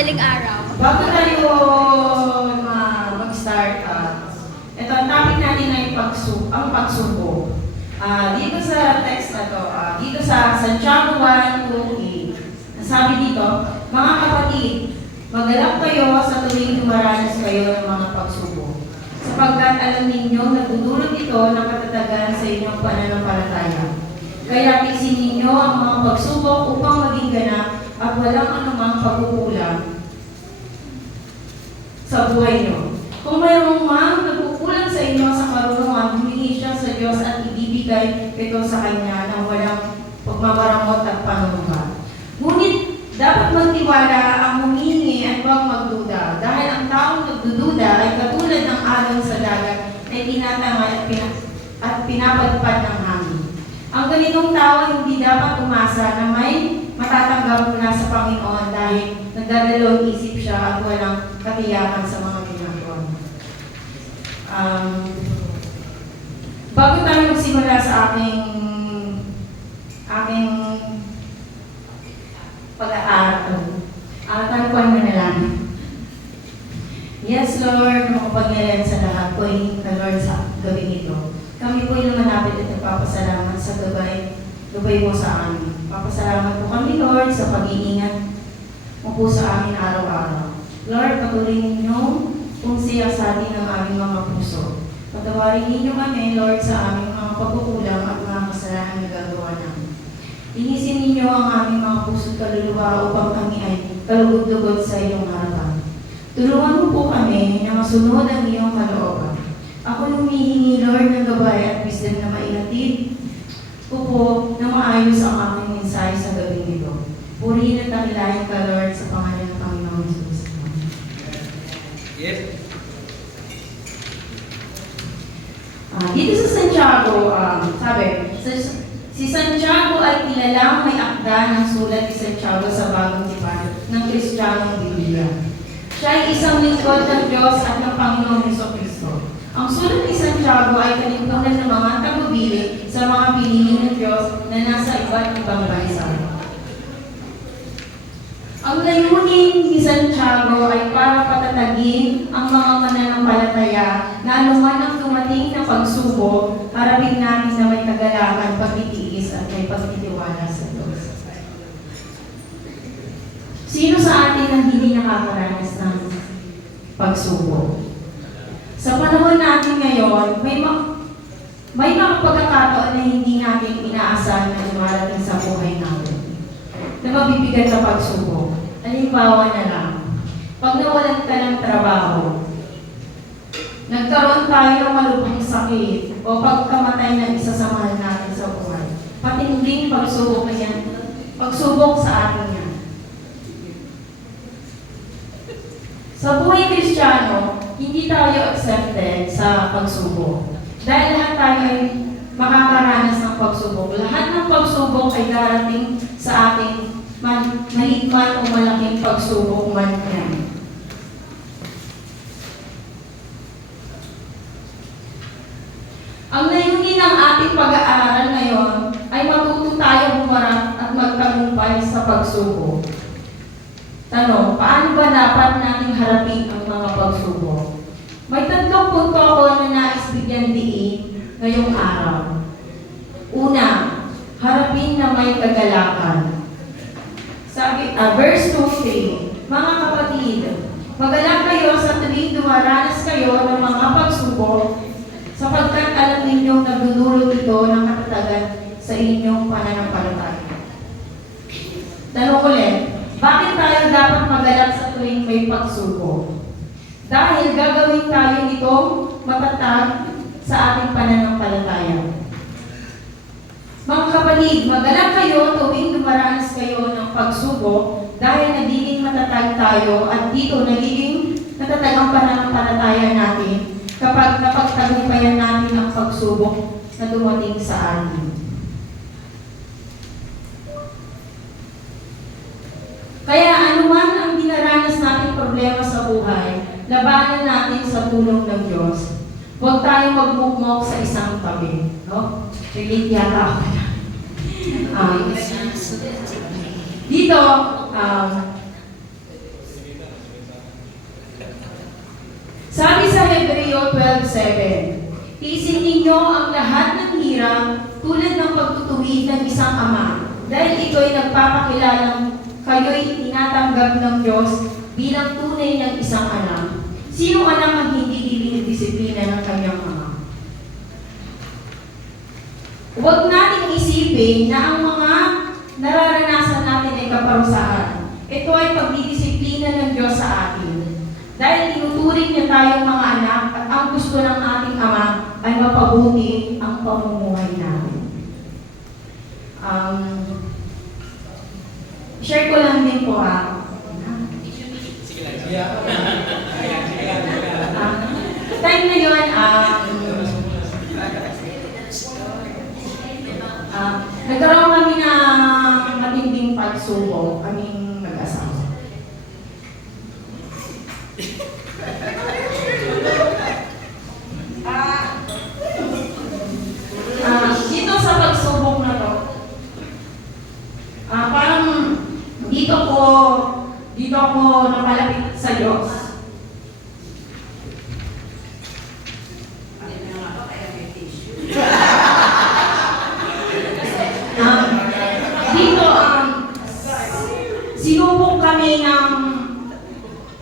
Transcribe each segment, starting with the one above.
madaling araw. Bago tayo mag-start, ito ang topic natin ay ang pagsubo. Dito sa text na to, dito sa Santiago 1:2-8, sabi dito, mga kapatid, magalak kayo sa tuwing dumaranas kayo ng mga pagsubo, sapagkat alam ninyo nagdudulot ito ng katatagan sa inyong pananampalataya. Kaya tiisin ninyo ang mga pagsubok upang maging ganap at walang anumang pagkukulang sa buhay nyo. Kung mayroong mang nagkukulang sa inyo sa karunungan, humingi siya sa Diyos at ibibigay ito sa Kanya ng walang pagmabarangot at panunumpa. Ngunit dapat magtiwala ang humingi at huwag magduda, dahil ang taong nagdududa ay katulad ng alon sa dagat ay tinatangay at pinapadpad ng hangin. Ang ganitong tao hindi dapat umasa na may matatanggap mula sa Panginoon dahil nagdadalawang isip siya at walang katiyakan sa mga ginagawa. Bago tayo magsimula sa aking pag-aaral, tanuan mo na lang. Yes, Lord, makapagnalayan sa lahat po ka, Lord, sa gabi ito. Kami po ay lumalapit at nagpapasalamat sa gabay mo sa amin. Papasalamat po kami, Lord, sa pag-iingat mo po sa amin araw-araw. Lord, patuloy ninyo kung siya sa atin ang aming mga puso. Patawarin ninyo kami, Lord, sa aming mga pagkukulang at mga kasalanan na gagawa namin. Inisin ninyo ang aming mga puso at kaluluwa upang kami ay kalugod-lugod sa iyong harapan. Tulungan mo po kami na masunod ang iyong kalooban. Ako humihingi, Lord, ng gabay at wisdom na maihatid ko po na maayos ang aking mensahe sa gabing ito. Purihin at takilahin ka, Lord, sa pangalan ng Panginoon Jesus. Yes. Dito sa Santiago, sabi, si Santiago ay kilalang may akda ng sulat ni Santiago sa bagong tipan ng Kristiyanong Biblia. Siya ay isang lingkod ng Diyos at ng Panginoon Jesucristo. Ang sulat ni Santiago ay kalimpunan ng mga tagubilin sa mga pinili ng Diyos na nasa iba't ibang bansa. Ang layunin ni Santiago ay para patatagin ang mga mananampalataya na anuman ang dumating na pagsubok, harapin natin na may kagalakan, pagtitiis at may pagtitiwala sa Diyos. Sino sa atin ang hindi nakakaranas ng pagsubok? Sa panahon natin ngayon, may mga pagkakataon na hindi natin inaasahan na dumarating sa buhay natin na mabibigat na pagsubok. Halimbawa na lang, pag nawalan ka ng trabaho, nagkaroon tayo ng malubhang sakit o pagkamatay ng isa sa mahal natin sa buhay. Patinding pagsubok na yan, pagsubok sa atin yan. Sa buhay Kristiyano, hindi tayo accepted sa pagsubok. Dahil lahat tayo ay makakaranas ng pagsubok. Lahat ng pagsubok ay darating sa ating maliit man o malaking pagsubok man yan. Ang layunin ng ating pag-aaral ngayon ay matuto tayo bumarang at magtagumpay sa pagsubok. Tanong, paano ba dapat nating harapin ang mga pagsubok? May 3 punto ako na nais bigyan diin ngayong araw. Una, harapin na may kagalakan. Sabi, verse 2-3, mga kapatid, magalak kayo sa tuwing dumaranas kayo ng mga pagsubok, sapagkat alam ninyong nagdudulot ito ng katatagan sa inyong pananampalataya. Tanong ulit, bakit tayo dapat magalak sa tuwing may pagsubok? Dahil gagawin tayo itong matatag sa ating pananampalataya. Mga kapatid, magalak kayo tuwing dumaranas kayo ng pagsubok dahil nagiging matatag tayo at dito nagiging matatag ang pananampalataya natin kapag napagtagumpayan natin ang pagsubok na dumating sa atin. Kaya anuman ang dinaranas nating problema sa buhay, labanan natin sa tulong ng Diyos. Huwag tayong magmukmok sa isang tabi. No? Relate yata ako na. Dito, Hebreo 12:7. Tiisin ninyo ang lahat ng hirap tulad ng pagtutuwid ng isang ama, dahil ito'y nagpapakilalang kayo'y tinatanggap ng Diyos bilang tunay ng isang anak. Sino anak ang hindi dinidisiplina ng kanyang ama? Huwag nating isipin na ang mga nararanasan natin ay kaparusahan. Ito ay pagdidisiplina ng Diyos sa atin. Dahil tinuturing niya tayong mga anak at ang gusto ng ating Ama ay mapabuti ang pamumuhay natin. Share ko lang din po Sige lang. time na yun, nagkaroon kami ng matinding pagsubok, kaming mag-asawa. Dito sa pagsubok na to, parang dito ako napalapit sa Diyos. Dito, sinubok kami ng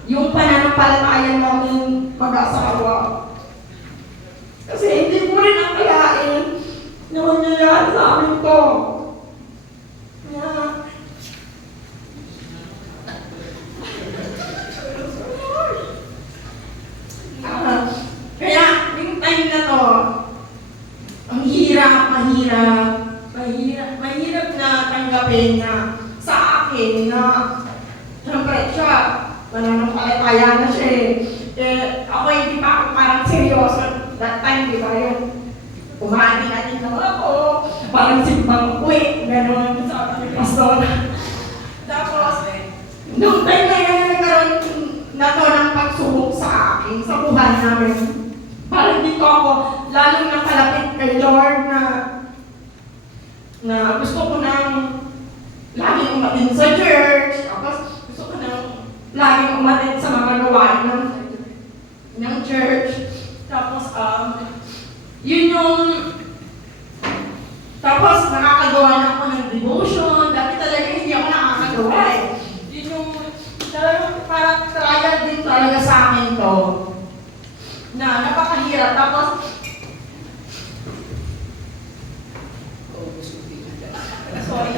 yung pananampalataya namin mag-asawa. Kasi hindi ko rin akalain na mangyayari sa amin to. Kaya, yung time na to, ang mahirap na tanggapin na sa akin na siyempre siya, mananampalataya na siya ako hindi pa ako parang seryoso that time, di ba yun? Kumain na ako, parang simbang uwi, gano'n sa pastor. Tapos, nung time na yun, nagkaroon na to ng pagsubok sa akin, sa buhay namin. Parang dito ako, lalong nakalapit kay Lord na gusto ko nang laging umatin sa church, tapos gusto ko nang laging umatin sa mga gawain ng church. Tapos, yun yung, tapos nakakagawa na ako ng devotion, dati talaga hindi ako nakakagawa Yun yung, talagang parang trial din talaga sa akin to, na napakahirap. Tapos, sorry.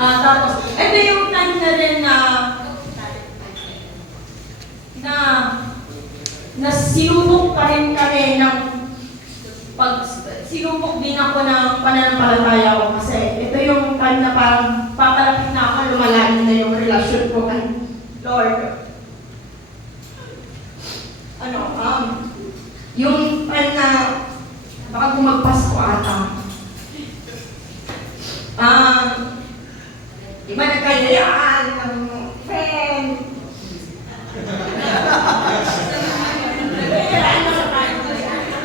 Tapos, ito yung time na rin na sinubok pa rin kami ng sinubok din ako ng pananampalataya ko kasi ito yung time na parang papalapit na ako, lumalalim na yung relasyon ko kay Lord. Yung time na baka gumagpas ko ata. Iba nagkayayaan ng friend.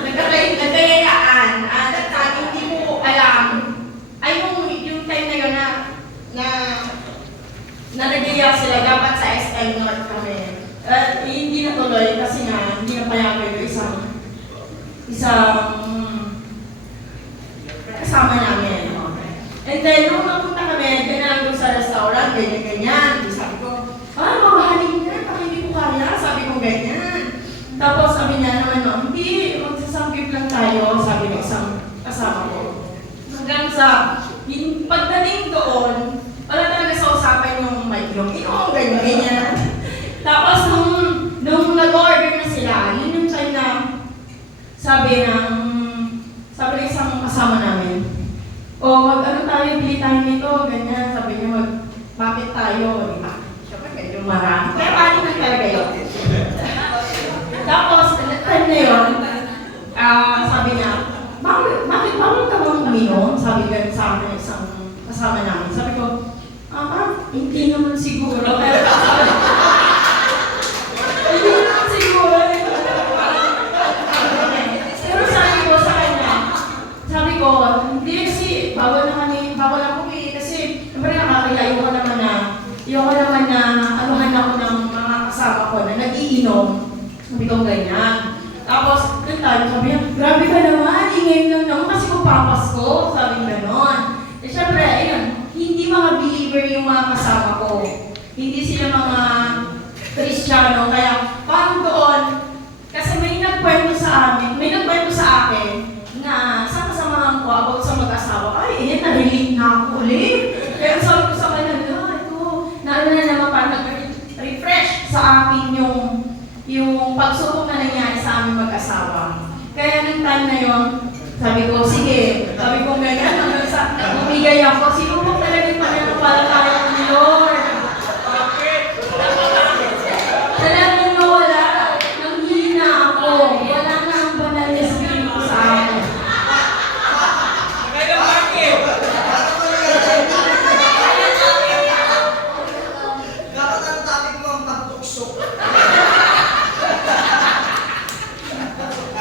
Nagkayayaan. That time, hindi mo alam. Ay, yung time na yun na nagaya sila, dapat sa SM North kami. Hindi natuloy kasi nga, hindi na payagan yung isang kasama namin. And then, nung napunta kami, ganyan doon sa restaurant, ganyan. Sabi ko, mamahalin niya, baka hindi ko kaya. Sabi ko, ganyan. Tapos sabi niya naman, hindi, magsasamgip lang tayo, sabi ng isang kasama ko. Hanggang sa, pagdating doon, wala talaga sa usapan yung may inom, ganyan. Tapos nung nag-order na sila, yun yung time na sabi ng isang kasama namin, mag-ano tayo, bili tayo nito, ganyan. Sabi niya, bakit tayo, di ba? Siyempre, medyo marami. Pero ano na talaga yun? Tapos, time na yun, sabi niya, bakit bawal ka bang uminom? Sabi ko sa akin isang kasama namin. Sabi ko, hindi naman siguro. Pero hindi naman siguro. Ayoko naman na anuhan ako ng mga kasama ko na nagiinom. Sabi ko ganyan. Tapos, nung tayo, sabi niya, grabe ka naman, ingay lang naman kasi magpapasko. Sabi gano'n. Eh, syempre, ayun, hindi mga believer yung mga kasama ko. Hindi sila mga Kristiyano. Kaya, parang doon, kasi may nagkwento sa akin na sa kasamahan ko about sa mag-asawa. Ay, na-relate na ako ulit. Kaya sabi ko sa kanya, naano na naman parang nag-refresh sa akin yung pagsubok na nangyari sa aming mag-asawa. Kaya nung time na yon, sabi ko, sige, sabi ko ganyan, hanggang sa umigay ako, sinubok talaga yung pananampalataya ng Lord. Talagang nawala, nang hina ako, wala na ang banal na Espiritu sa akin.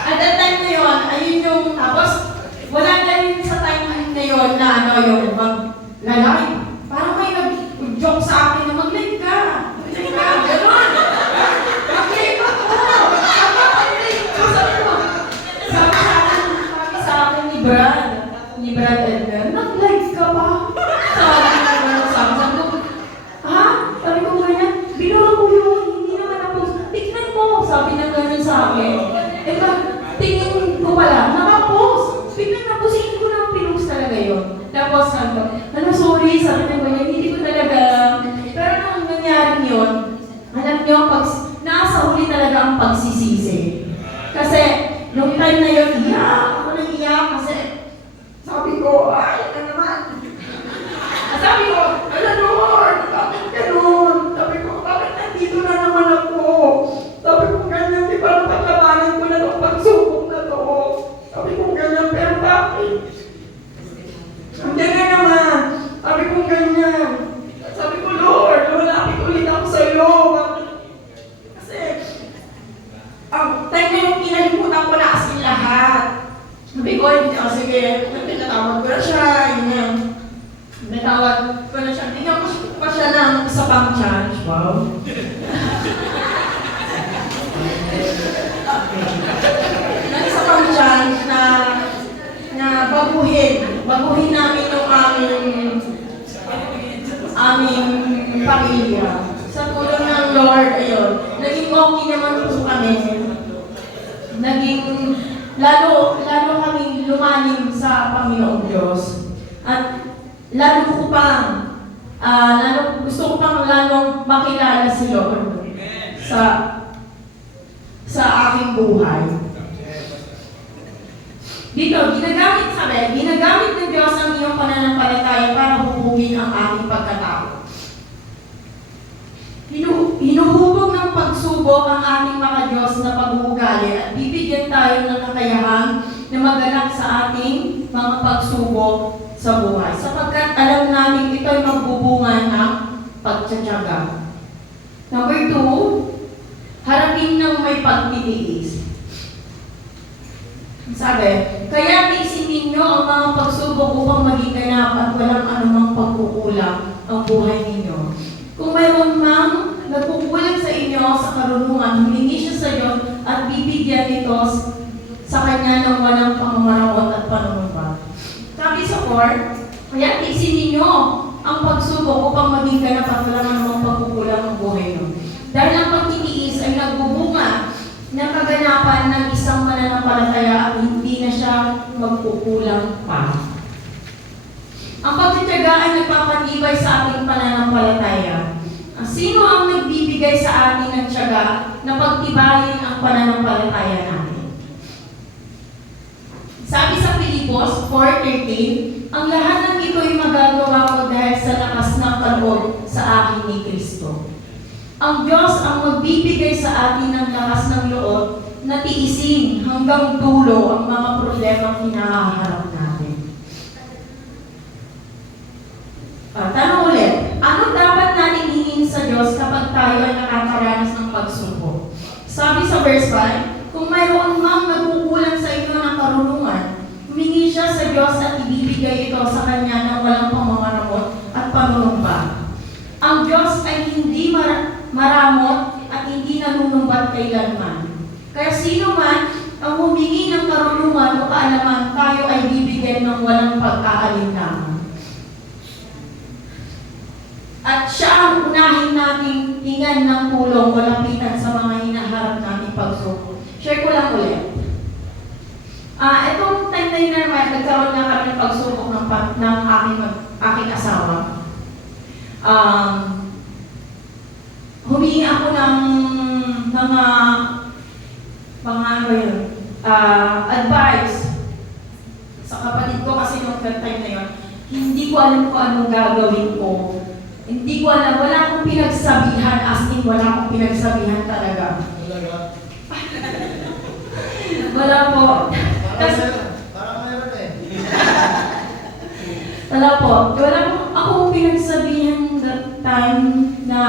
At that time na yun, ayun yung, tapos, wala na rin sa time na yun na yung mag-lalaki. Parang may nag-joke sa akin na mag-live ka. Mag-live ka, gano'n. Mag-live ako. Mag-live ka. Sabi sa akin ni Brad Edgar, mag-live ka pa. Sabi ko, ha? Sabi ko ganyan, binura ko yun, hindi naman ako. Tignan mo, sabi na gano'n sa akin. Eh ba, tingin ko pala, nakapost. Tignan na, hindi ko naman pinost talaga yun. Tapos sabi ko, sorry, sabi ko ganyan, hindi ko talaga. Pero nung nangyari yun, alam niyo, nasa huli talaga ang pagsisisi. Kasi, nung time na yun, ako nang iyak kasi, sabi ko, ay, na naman. Sabi ko, Lord, bakit ganun? Sabi ko, bakit nandito na naman ako? Sabi ko, ganyan, di ba napaglabanan ko na itong pagsubok na to? Sabi ko, ganyan, pero bakit? Hindi na naman. Sabi ko, ganyan. Sabi ko, Lord, lumalapit ulit ako sa'yo. Bakit? Kasi, ang time na yung kinalimutan ko na as in lahat. Sabi ko, sige, pinatawag ko na siya, yun. Pinatawag ko na siya. Tingnan ko pa siya ng isa pang chance. Wow. Ng isa pang chance na baguhin namin yung aming pamilya. Sa tulong ng Lord, ayun, naging okay naman po kami. Naging, lalo kami lumalim sa Panginoong Diyos. At lalo gusto ko pang lalong makilala si Lord sa aking buhay. Dito, ginagamit ng Diyos ang iyong pananampalataya para hubugin ang aking pagkatao. Hinuhubog ng pagsubok ang ating maka-Diyos na pag-uugali at bibigyan tayo ng kakayahan na maganap sa ating mga pagsubok sa buhay. Sapagkat alam natin ito ay magbubunga ng pagtsatsaga. Number 2, harapin ng may pagtitiis. Sabi, kaya tiisin ninyo ang mga pagsubok upang maging ganap at walang anumang pagkukulang ang buhay ninyo. Kung mayroon mang nagkukulang sa inyo sa karunungan, humingi siya sa Diyos at bibigyan ito sa Kanya ng walang pangmaramot at panunumpa. Sabi sa 4, kaya tiisin ninyo ang pagsubok upang maging ganap at walang anumang pagkukulang ang buhay ninyo. Dahil ang pagtitiis ay nagbubunga ng kaganapan ng isang mananampalataya at hindi na siya magkukulang pa. Ang pagtitiyaga ay nagpapatibay sa ating pananampalataya. Sino ang nagbibigay sa atin ng tiyaga na pagtibayin ang pananampalataya natin? Sabi sa Filipos 4:13, ang lahat ng ito ay magagawa ko dahil sa lakas ng kaloob sa akin ni Kristo. Ang Diyos ang magbibigay sa atin ng lakas ng loob na tiisin hanggang dulo ang mga problemang hinaharap natin. Tanong ulit, ano dapat natin hingin sa Diyos kapag tayo ay nakakaranas ng pagsubok? Sabi sa verse 5, kung mayroon mang nagkukulang sa inyo ng karunungan, humingi siya sa Diyos at ibibigay ito sa Kanya ng walang pamamaramot at panunumpa. Ang Diyos magpakailanman. Kaya sino man ang humingi ng karunungan o kaalaman, tayo ay bibigyan ng walang pag-aalinlangan. At siya ang unahin nating hingan ng tulong o lapitan sa mga hinaharap nating pagsubok. Share ko lang ulit. Itong time na yun naman, nagkaroon nga kami ng pagsubok ng aking asawa. Humingi ako ng mga advice sa kapatid ko kasi nung time na yun, hindi ko alam kung anong gagawin ko. Hindi ko alam, wala akong pinagsabihan, as in wala akong pinagsabihan talaga. Wala po. Parang mayroon eh. Wala po. Wala akong pinagsabihan that time na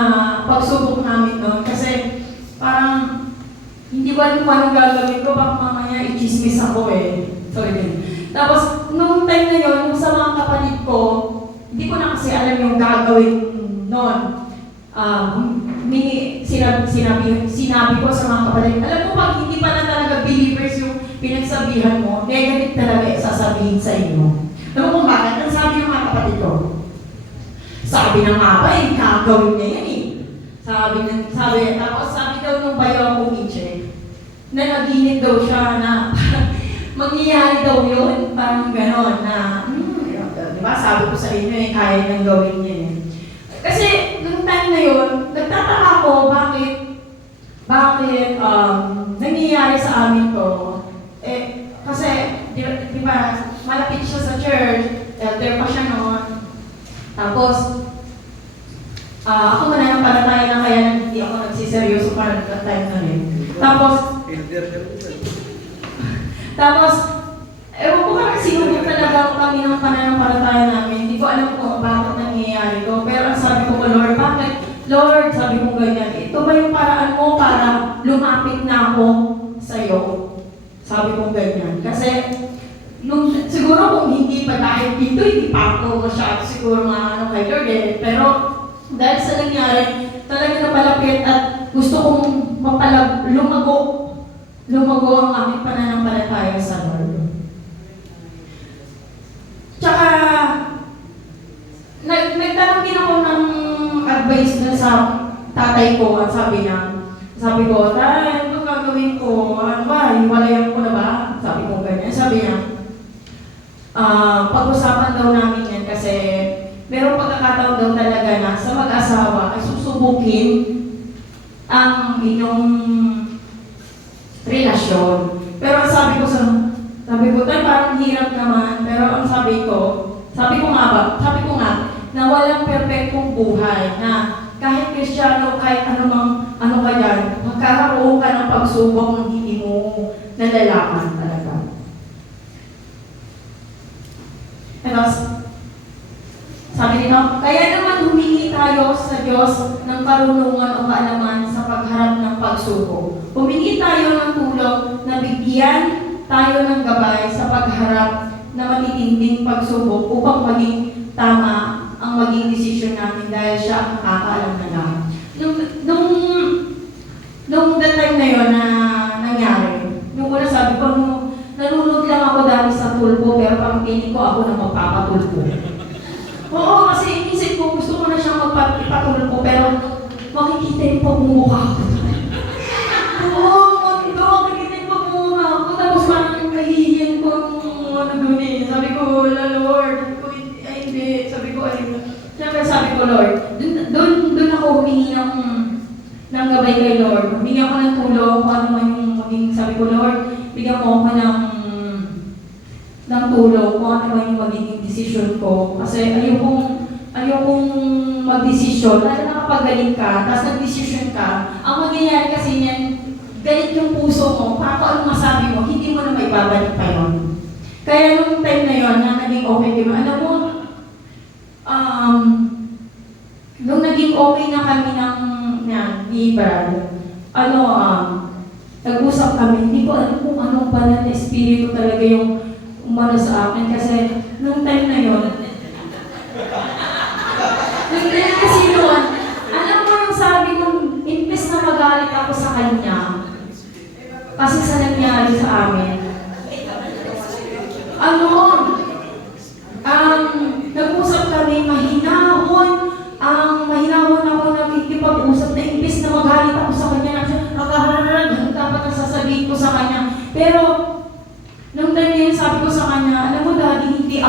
pagsubok namin doon. Kasi parang hindi ko alam kung anong gagawin ko, baka mamaya i-chismis ako eh. Sorry. Tapos, nung time na yun, nung sa mga kapatid ko, hindi ko na kasi alam yung gagawin noon. Sinabi ko sa mga kapatid, alam mo pag hindi pa na talaga believers yung pinagsabihan mo, negative talaga sasabihin sa inyo. Alam mo kung bakit? Ang sabi ng mga kapatid ko, sabi ng nga ba, gagawin niya yan eh. Tapos sabi daw nung bayo ko Miche, na naginit daw siya na mangyayari daw yun, parang gano'n na, diba, sabi ko sa inyo eh, kaya niyang gawin niya eh. Kasi, nung time na yun, nagtataka ako bakit nangyayari sa amin to. Eh, kasi, di ba, malapit siya sa church, elder pa siya noon. Tapos, ako mananampalataya na kaya hindi ako nagsiseryoso para ng time na rin. Tapos, ewan ko parang sinubok talaga kami ng pananampalataya namin. Hindi ko alam kung bakit nangyayari to. Pero ang sabi ko, Lord, bakit? Lord, sabi ko ganyan, ito ba yung paraan mo para lumapit na ako sa'yo? Sabi ko ganyan. Kasi, siguro kung hindi pa dahil dito, hindi pa ako masyado siguro kay Lord eh. Pero, dahil sa nangyari, talaga napalapit at gusto kong lumago ang aking pananampalataya sa Lord. Tsaka, nagtanong din ako ng advice na sa tatay ko at sabi ko, tay, ano gagawin ko? Ano ba? Hiwalayan ko na ba? Sabi ko ganyan. Sabi niya, pag-usapan daw namin yan kasi merong pagkakataon daw talaga na sa mag-asawa ay susubukin ang inyong relasyon. Pero ang sabi ko, tayo parang hirap naman, pero ang sabi ko nga, na walang perfectong buhay, na kahit Kristiyano, kahit ano ka dyan, magkakaroon ka ng pagsubok ng hindi mo nalalaman talaga. Tapos, sabi nito, kaya naman humingi tayo sa Diyos ng karunungan o kaalaman sa pagharap ng pagsubok. Humingi tayo ng tulong na bigyan tayo ng gabay sa pagharap na matitinding pagsubok upang maging tama ang maging desisyon natin dahil siya ang nakakaalam na lahat. Nung that time na yun na nangyari, nung una sabi ko, nalunod lang ako dahil sa tulpo pero pang piling ko ako na magpapatulpo. Oo, kasi inisip ko, gusto ko na siyang magpatulpo pero makikita yung pagmumukha ko. Oo, makikita yung pagmumukha ko. Tapos parang kahihiyan ko dun eh. Sabi ko, Lord, sabi ko, siyempre sabi ko, Lord, dun ako humingi ng gabay kay Lord. Humingi ako ng tulong kung ano man yung maging, sabi ko, Lord, bigyan mo ako ng tulong kung ano man yung magiging desisyon ko. Kasi ayokong mag-desisyon. Lalo na kapag galing ka, tapos nag-desisyon ka, ang mangyayari kasi niyan, galit yung puso mo, para kung anong masabi mo, hindi mo na may babalik pa yun. Kaya nung time na yun, na naging okay, di ba? Alam mo, nung naging okay na kami ni Brad, nag-usap kami, hindi ko alam kung anong banal na espiritu talaga yung umano sa akin kasi nung time na yun, kasi noon, alam mo yung sabi ko, imbes na magalit ako sa kanya,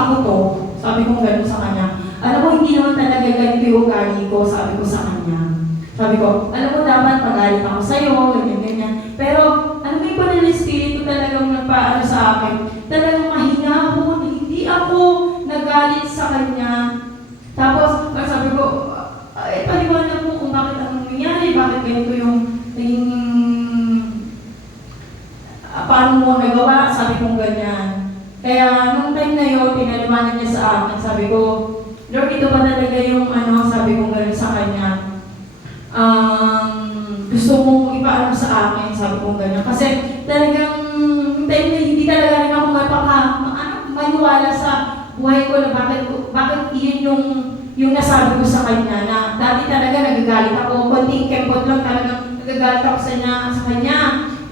ako to. Sabi ko gano'n sa kanya. Alam mo, hindi naman talaga ganito yung ugali ko, sabi ko sa kanya. Sabi ko, alam mo, dapat magalit ako sa'yo, ganyan. Pero, alam mo yung banal na espiritu talagang nagpaano sa akin. Talagang mahinahon, hindi ako nagalit sa kanya. Tapos, sabi ko, paliwanag mo kung bakit anong nangyari, bakit ganito yung naging paano mo nagawa, sabi kong ganyan. Kaya, nung time na yun, pinaliwanag niya sa akin, sabi ko, Lord, ito ba talaga yung sabi kong gano'n sa kanya, gusto mong ipaano sa akin, sabi kong ganyan. Kasi talagang, time na hindi talaga rin ako maniwala sa buhay ko na bakit yun yung nasabi ko sa kanya na dati talaga nagagalit ako, konting kempot lang talagang nagagalit ako sa kanya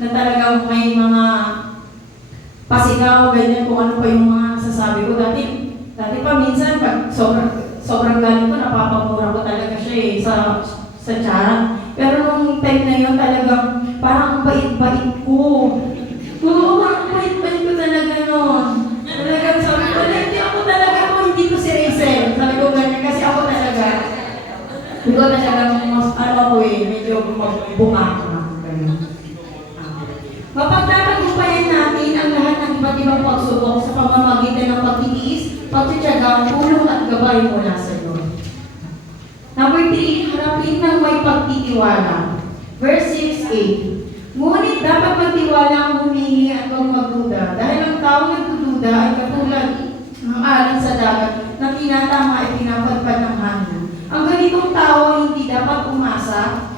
na talagang may mga pasigaw, ganyan kung ano pa yung mga nasasabi ko. Dati pa minsan pag sobrang galit ko, napapamura ko talaga siya sa tiyaran. Pero nung time na yun talagang parang ang bait-bait ko. Oo, ang bait-bait ko talaga nun. Talagang sabi ko, hindi ako talaga hindi ko si Rachel. Sabi ko ganyan kasi ako talaga. Hindi ko talagang medyo bunga ko na. Mapagtatagumpayan natin ang lahat ng iba't ibang pagsubok sa pamamagitan ng pagtitiis, pagtitiyaga, tulong at gabay mula sa Diyos. Number 3, harapin ng may pagtitiwala. Verse 6-8. Ngunit dapat magtiwala ang humingi at huwag magduda, dahil ang taong nagdududa ay katulad ng alon sa dagat na tinatama ay pinapadpad ng hangin. Ang ganitong tao hindi dapat umasa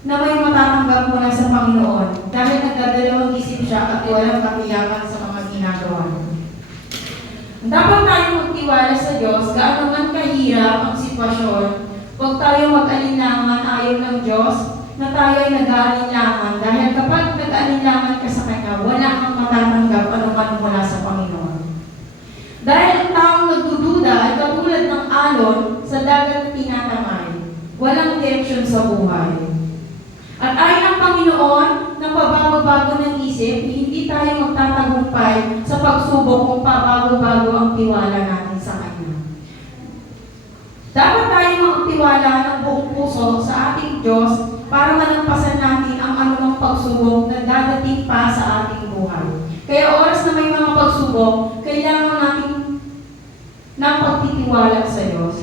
na may matatanggap mula sa Panginoon dahil nagdadalawang isip siya at walang katiyakan sa mga ginagawa niya. Dapat tayong magtiwala sa Diyos, gaano man kahirap ang sitwasyon, huwag tayo mag-alinlangan ayon ng Diyos na tayo ay nag-aalinlangan dahil kapag nag-aalinlangan ka sa Kanya, wala kang matatanggap anuman mula sa Panginoon. Dahil ang taong nagdududa ay katulad ng alon sa dagat na tinatamay, walang direksyon sa buhay. At ayon ng Panginoon na pabago-bago ng isip, hindi tayo magtatagumpay sa pagsubok kung pabago-bago ang tiwala natin sa Kanya. Dapat tayo magtiwala ng buong puso sa ating Diyos para malampasan natin ang anumang pagsubok na dadating pa sa ating buhay. Kaya oras na may mga pagsubok, kailangan natin ng pagtitiwala sa Diyos.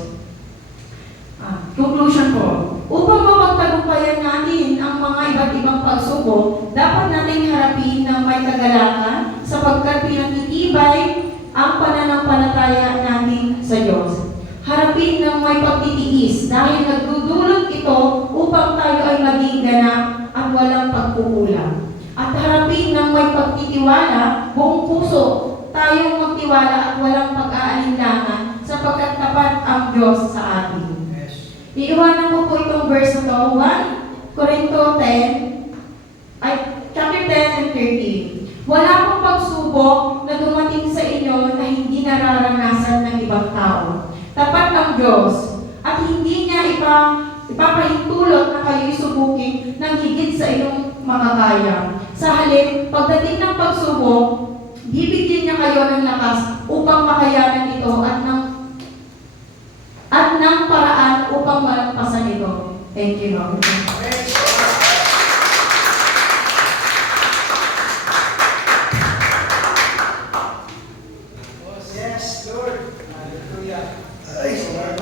Conclusion po. Upang mapagtagumpayan natin ang mga iba't ibang pagsubok, dapat nating harapin ng may kagalakan sapagkat pinagtitibay ang pananampalataya natin sa Diyos. Harapin ng may pagtitiis dahil nagdudulot ito upang tayo ay maging ganap at walang pagkukulang. At harapin ng may pagtitiwala, buong puso, tayong magtiwala at walang pag-aalinlangan sapagkat tapat ang Diyos sa atin. Iiwanan ko po itong verse na to, 1 Corinto 10, chapter 10 and 13. Wala pong pagsubok na dumating sa inyo na hindi nararanasan ng ibang tao. Tapat ang Diyos at hindi niya ipapahintulot na kayo isubukin ng higit sa inyong makakaya. Sa halip, pagdating ng pagsubok, bibigyan niya kayo ng lakas upang makayanan ito at ng paraan upang malampasan ito. Thank you, Lord.